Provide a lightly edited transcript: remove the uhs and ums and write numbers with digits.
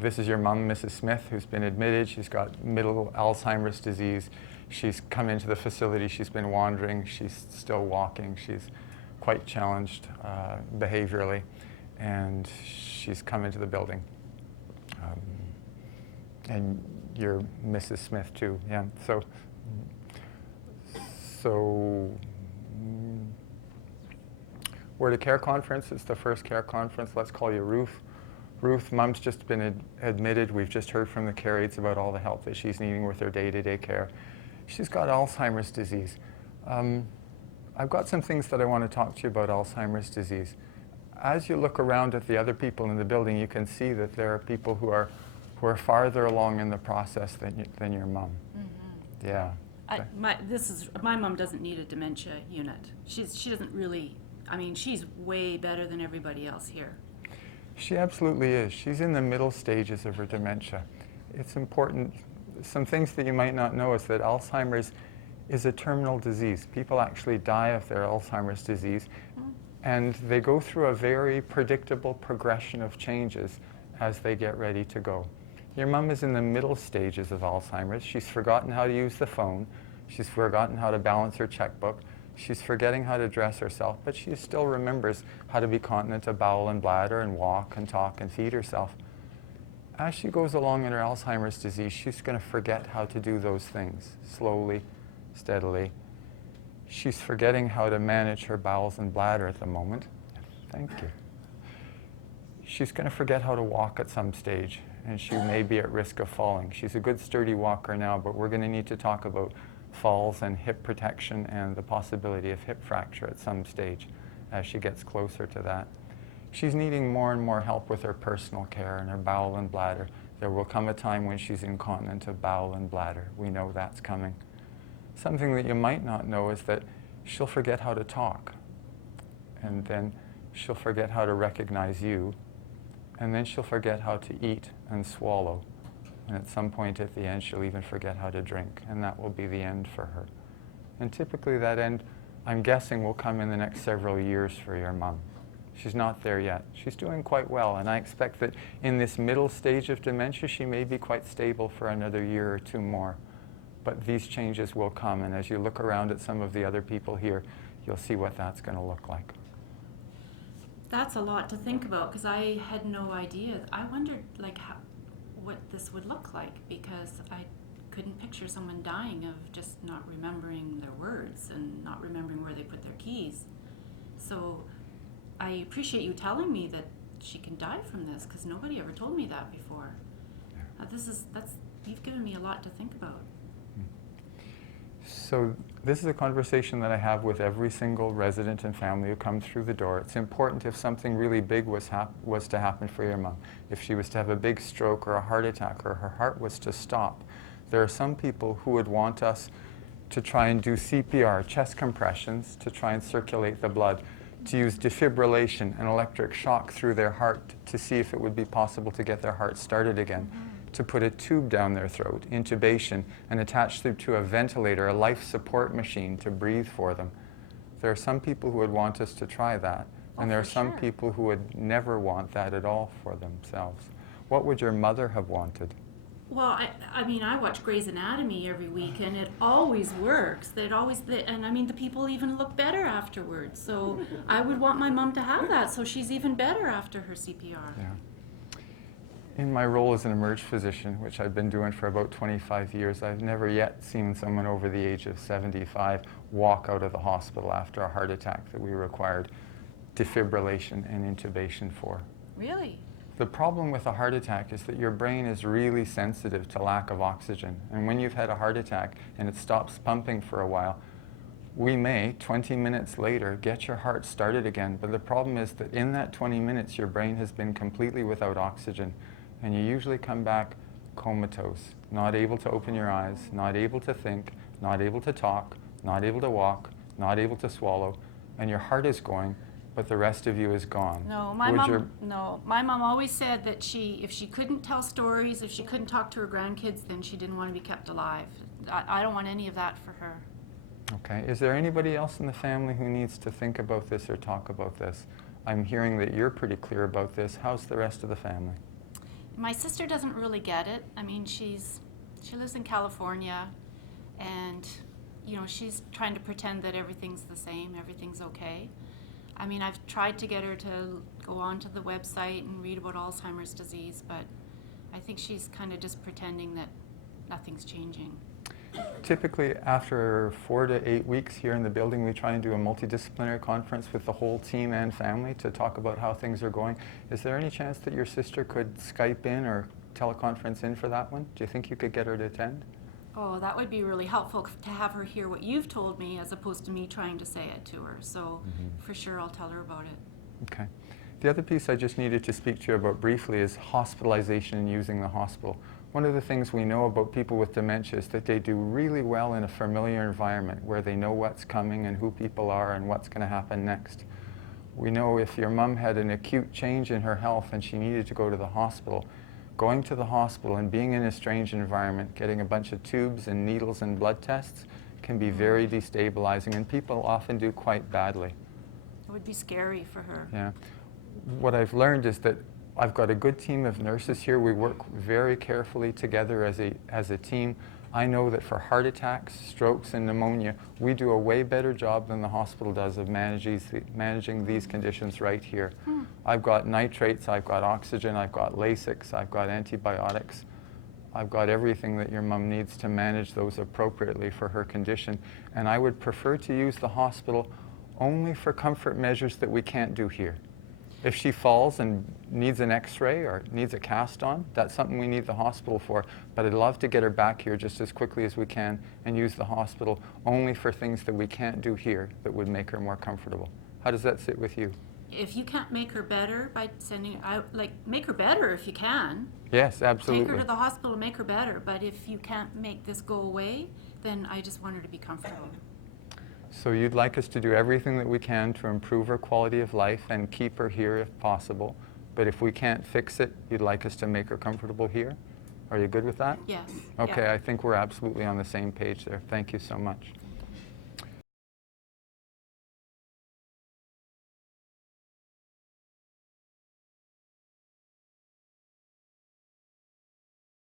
This is your mom, Mrs. Smith, who's been admitted. She's got middle Alzheimer's disease. She's come into the facility. She's been wandering. She's still walking. She's quite challenged behaviorally, and she's come into the building. And you're Mrs. Smith too, yeah. So we're at a care conference. It's the first care conference. Let's call you Ruth. Ruth, mom's just been admitted. We've just heard from the care aides about all the help that she's needing with her day-to-day care. She's got Alzheimer's disease. I've got some things that I want to talk to you about Alzheimer's disease. As you look around at the other people in the building, you can see that there are people who are farther along in the process than your mom. Mm-hmm. Yeah. My mom doesn't need a dementia unit. She doesn't really. I mean, she's way better than everybody else here. She absolutely is. She's in the middle stages of her dementia. It's important. Some things that you might not know is that Alzheimer's is a terminal disease. People actually die of their Alzheimer's disease, and they go through a very predictable progression of changes as they get ready to go. Your mom is in the middle stages of Alzheimer's. She's forgotten how to use the phone. She's forgotten how to balance her checkbook. She's forgetting how to dress herself, but she still remembers how to be continent of bowel and bladder and walk and talk and feed herself. As she goes along in her Alzheimer's disease, she's going to forget how to do those things slowly, steadily. She's forgetting how to manage her bowels and bladder at the moment. Thank you. She's going to forget how to walk at some stage, and she may be at risk of falling. She's a good sturdy walker now, but we're going to need to talk about falls and hip protection and the possibility of hip fracture at some stage as she gets closer to that. She's needing more and more help with her personal care and her bowel and bladder. There will come a time when she's incontinent of bowel and bladder. We know that's coming. Something that you might not know is that she'll forget how to talk, and then she'll forget how to recognize you, and then she'll forget how to eat and swallow. And at some point at the end, she'll even forget how to drink, and that will be the end for her. And typically that end, I'm guessing, will come in the next several years for your mom. She's not there yet. She's doing quite well, and I expect that in this middle stage of dementia, she may be quite stable for another year or two more. But these changes will come, and as you look around at some of the other people here, you'll see what that's going to look like. That's a lot to think about, because I had no idea. I wondered, what this would look like, because I couldn't picture someone dying of just not remembering their words and not remembering where they put their keys. So I appreciate you telling me that she can die from this, because nobody ever told me that before. Yeah. You've given me a lot to think about. So this is a conversation that I have with every single resident and family who comes through the door. It's important if something really big was to happen for your mom. If she was to have a big stroke or a heart attack or her heart was to stop, there are some people who would want us to try and do CPR, chest compressions, to try and circulate the blood, to use defibrillation, an electric shock through their heart to see if it would be possible to get their heart started again. To put a tube down their throat, intubation, and attach them to a ventilator, a life support machine to breathe for them. There are some people who would want us to try that, and there are some people who would never want that at all for themselves. What would your mother have wanted? Well, I mean, I watch Grey's Anatomy every week, and it always works. And I mean, the people even look better afterwards. So I would want my mom to have that, so she's even better after her CPR. Yeah. In my role as an emerge physician, which I've been doing for about 25 years, I've never yet seen someone over the age of 75 walk out of the hospital after a heart attack that we required defibrillation and intubation for. Really? The problem with a heart attack is that your brain is really sensitive to lack of oxygen. And when you've had a heart attack and it stops pumping for a while, we may, 20 minutes later, get your heart started again. But the problem is that in that 20 minutes, your brain has been completely without oxygen. And you usually come back comatose, not able to open your eyes, not able to think, not able to talk, not able to walk, not able to swallow, and your heart is going, but the rest of you is gone. No, my mom always said that if she couldn't tell stories, if she couldn't talk to her grandkids, then she didn't want to be kept alive. I don't want any of that for her. Okay, is there anybody else in the family who needs to think about this or talk about this? I'm hearing that you're pretty clear about this. How's the rest of the family? my sister doesn't really get it. I mean, she lives in California, and you know, she's trying to pretend that everything's the same, everything's okay. I mean, I've tried to get her to go onto the website and read about Alzheimer's disease, but I think she's kind of just pretending that nothing's changing. Typically, after 4 to 8 weeks here in the building, we try and do a multidisciplinary conference with the whole team and family to talk about how things are going. Is there any chance that your sister could Skype in or teleconference in for that one? Do you think you could get her to attend? Oh, that would be really helpful to have her hear what you've told me as opposed to me trying to say it to her. So for sure I'll tell her about it. Okay. The other piece I just needed to speak to you about briefly is hospitalization and using the hospital. One of the things we know about people with dementia is that they do really well in a familiar environment where they know what's coming and who people are and what's going to happen next. We know if your mom had an acute change in her health and she needed to go to the hospital, going to the hospital and being in a strange environment, getting a bunch of tubes and needles and blood tests can be very destabilizing, and people often do quite badly. It would be scary for her. Yeah. What I've learned is that I've got a good team of nurses here. We work very carefully together as a team. I know that for heart attacks, strokes, and pneumonia, we do a way better job than the hospital does of managing these conditions right here. I've got nitrates, I've got oxygen, I've got Lasix, I've got antibiotics. I've got everything that your mom needs to manage those appropriately for her condition. And I would prefer to use the hospital only for comfort measures that we can't do here. If she falls and needs an x-ray or needs a cast on, that's something we need the hospital for. But I'd love to get her back here just as quickly as we can and use the hospital only for things that we can't do here that would make her more comfortable. How does that sit with you? If you can't make her better by sending her out, like, make her better if you can. Yes, absolutely. Take her to the hospital and make her better. But if you can't make this go away, then I just want her to be comfortable. So you'd like us to do everything that we can to improve her quality of life and keep her here if possible. But if we can't fix it, you'd like us to make her comfortable here? Are you good with that? Yes. Okay, Yeah. I think we're absolutely on the same page there. Thank you so much.